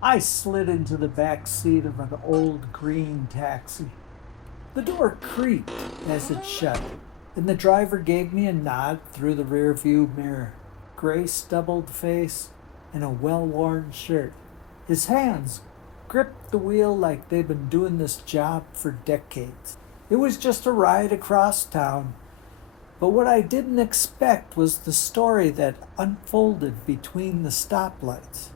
I slid into the back seat of an old green taxi. The door creaked as it shut, and the driver gave me a nod through the rearview mirror. Gray stubbled face and a well-worn shirt. His hands gripped the wheel like they'd been doing this job for decades. It was just a ride across town, but what I didn't expect was the story that unfolded between the stoplights.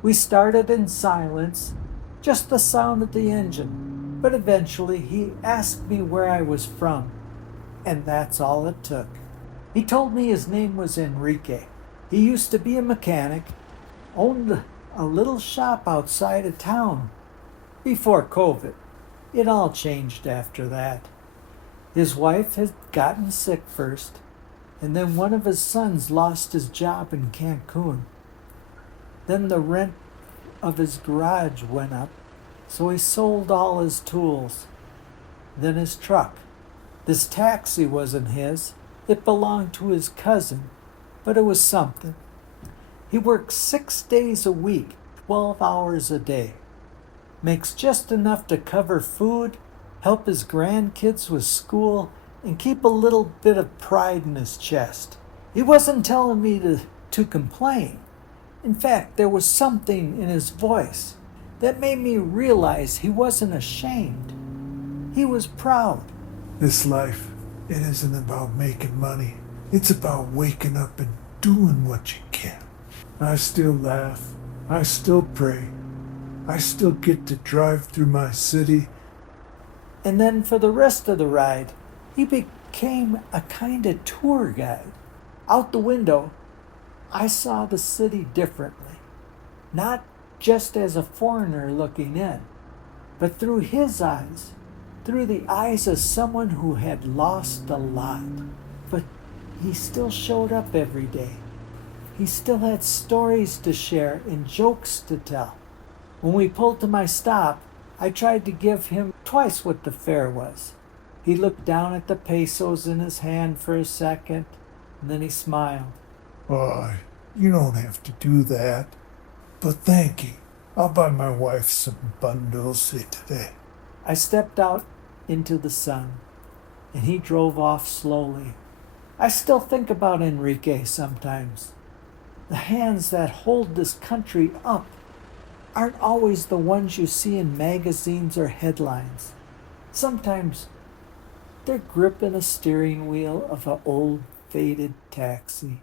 We started in silence, just the sound of the engine, but eventually he asked me where I was from, and that's all it took. He told me his name was Enrique. He used to be a mechanic, owned a little shop outside of town before COVID. It all changed after that. His wife had gotten sick first, and then one of his sons lost his job in Cancun. Then the rent of his garage went up, so he sold all his tools. Then his truck. This taxi wasn't his. It belonged to his cousin, but it was something. He works 6 days a week, 12 hours a day. Makes just enough to cover food, help his grandkids with school, and keep a little bit of pride in his chest. He wasn't telling me to complain. In fact, there was something in his voice that made me realize he wasn't ashamed. He was proud. This life, it isn't about making money. It's about waking up and doing what you can. I still laugh. I still pray. I still get to drive through my city. And then for the rest of the ride, he became a kind of tour guide. Out the window, I saw the city differently, not just as a foreigner looking in, but through his eyes, through the eyes of someone who had lost a lot. But he still showed up every day. He still had stories to share and jokes to tell. When we pulled to my stop, I tried to give him twice what the fare was. He looked down at the pesos in his hand for a second, and then he smiled. Why, you don't have to do that. But thank you. I'll buy my wife some bundles today. I stepped out into the sun, and he drove off slowly. I still think about Enrique sometimes. The hands that hold this country up aren't always the ones you see in magazines or headlines. Sometimes they're gripping a steering wheel of an old, faded taxi.